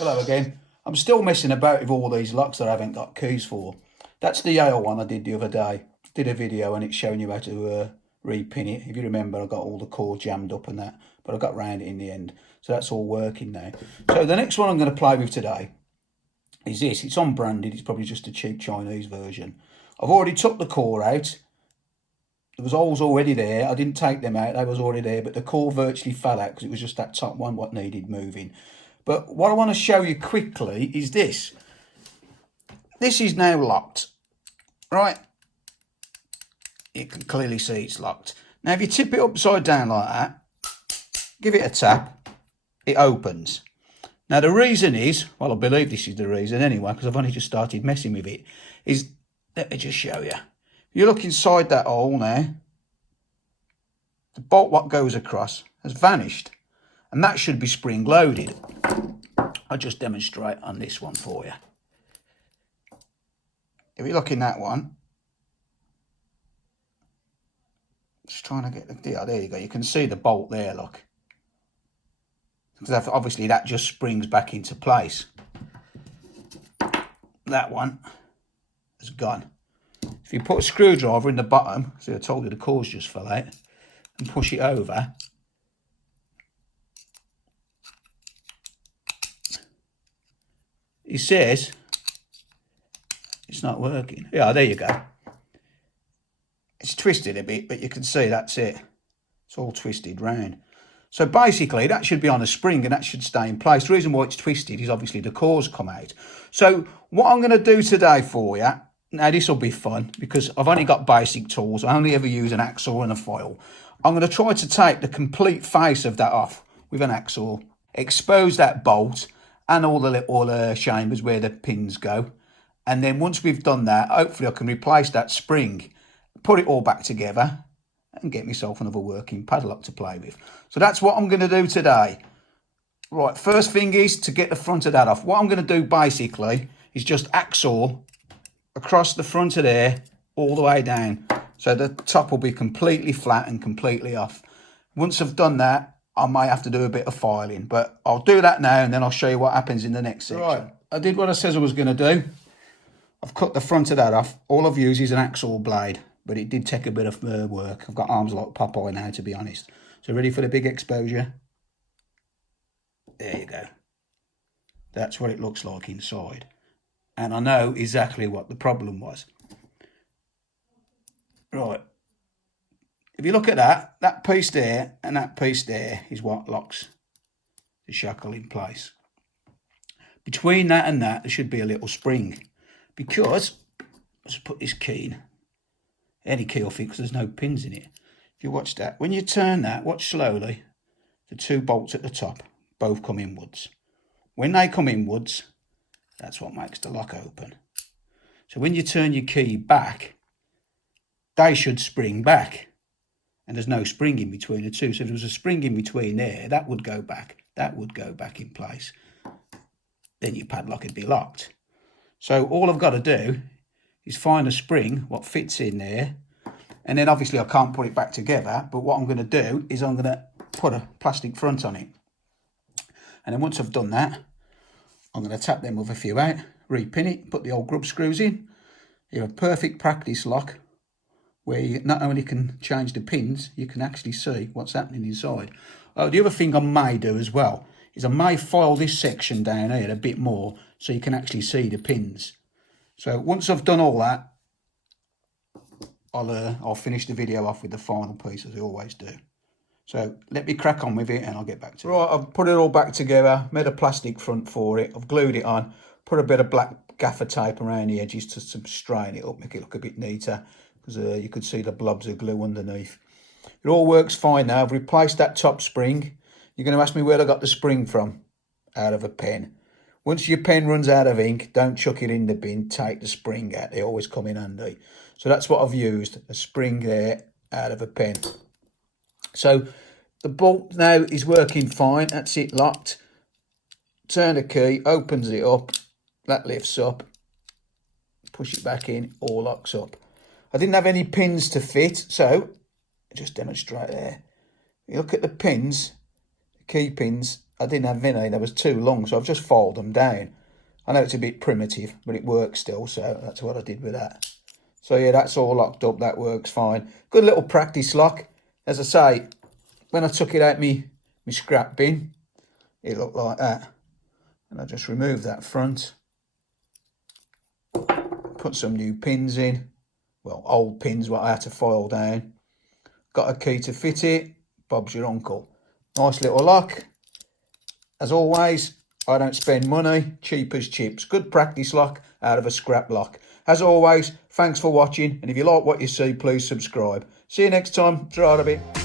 Hello again. I'm still messing about with all these locks that I haven't got keys for. That's the Yale one I did the other day. Did a video and it's showing you how to repin it. If you remember, I got all the cords jammed up and that, but I got round it in the end. So that's all working now. So the next one I'm going to play with today is this. It's unbranded. It's probably just a cheap Chinese version. I've already took the core out. There was holes already there. I didn't take them out. They was already there, but the core virtually fell out because it was just that top one what needed moving. But what I want to show you quickly is this. This is now locked, right? You can clearly see it's locked. Now, if you tip it upside down like that, give it a tap, it opens. Now, the reason is, well, I believe this is the reason anyway, because I've only just started messing with it, is, let me just show you. If you look inside that hole now, the bolt what goes across has vanished, and that should be spring loaded. I'll just demonstrate on this one for you. If you look in that one, just trying to get the, yeah, there you go. You can see the bolt there, look. Because obviously that just springs back into place. That one has gone. If you put a screwdriver in the bottom, see I told you the cores just fell out, and push it over, it says it's not working. Yeah, there you go. It's twisted a bit, but you can see that's it. It's all twisted round. So basically, that should be on a spring and that should stay in place. The reason why it's twisted is obviously the cores come out. So what I'm going to do today for you, now this will be fun because I've only got basic tools. I only ever use an hacksaw and a file. I'm going to try to take the complete face of that off with an hacksaw, expose that bolt and all the little chambers where the pins go. And then once we've done that, hopefully I can replace that spring, put it all back together and get myself another working padlock to play with. So that's what I'm going to do today. Right, first thing is to get the front of that off. What I'm going to do basically is just hacksaw across the front of there all the way down. So the top will be completely flat and completely off. Once I've done that, I may have to do a bit of filing, but I'll do that now and then I'll show you what happens in the next section. Right, I did what I said I was going to do. I've cut the front of that off. All I've used is an hacksaw blade, but it did take a bit of work. I've got arms like Popeye now, to be honest. So ready for the big exposure? There you go. That's what it looks like inside. And I know exactly what the problem was. Right. If you look at that, that piece there and that piece there is what locks the shackle in place. Between that and that, there should be a little spring. Because, let's put this key in. Any key will fit because there's no pins in it. If you watch that, when you turn that, watch slowly, the two bolts at the top both come inwards. When they come inwards, that's what makes the lock open. So when you turn your key back, they should spring back. And there's no spring in between the two. So if there was a spring in between there, that would go back. That would go back in place. Then your padlock would be locked. So all I've got to do is find a spring, what fits in there. And then obviously I can't put it back together. But what I'm going to do is I'm going to put a plastic front on it. And then once I've done that, I'm going to tap them with a few out, repin it, put the old grub screws in. You have a perfect practice lock where you not only can change the pins, you can actually see what's happening inside. Oh, the other thing I may do as well is I may file this section down here a bit more so you can actually see the pins. So once I've done all that, I'll finish the video off with the final piece as I always do. So let me crack on with it and I'll get back to it. Right, I've put it all back together, made a plastic front for it, I've glued it on, put a bit of black gaffer tape around the edges to strain it up, make it look a bit neater, because you could see the blobs of glue underneath. It all works fine now. I've replaced that top spring. You're going to ask me where I got the spring from. Out of a pen. Once your pen runs out of ink, don't chuck it in the bin, take the spring out. They always come in handy. So that's what I've used, a spring there out of a pen. So the bolt now is working fine. That's it locked. Turn the key, opens it up. That lifts up. Push it back in, all locks up. I didn't have any pins to fit, so I'll just demonstrate there. You look at the pins, the key pins, I didn't have any, they was too long, so I've just filed them down. I know it's a bit primitive, but it works still, so that's what I did with that. So yeah, that's all locked up, that works fine. Good little practice lock. As I say, when I took it out my scrap bin, it looked like that. And I just removed that front. Put some new pins in. Well, old pins what I had to file down. Got a key to fit it. Bob's your uncle. Nice little lock. As always, I don't spend money. Cheap as chips. Good practice lock out of a scrap lock. As always, thanks for watching. And if you like what you see, please subscribe. See you next time. Try it a bit.